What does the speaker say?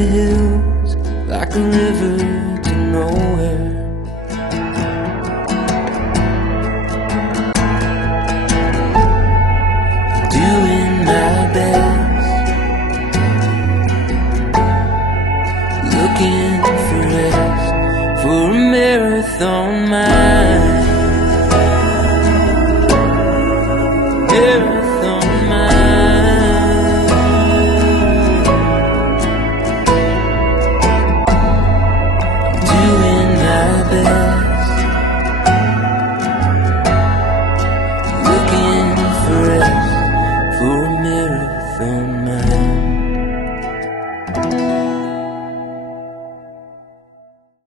the hills like a river to nowhere. Doing my best, looking for rest, for a marathon. My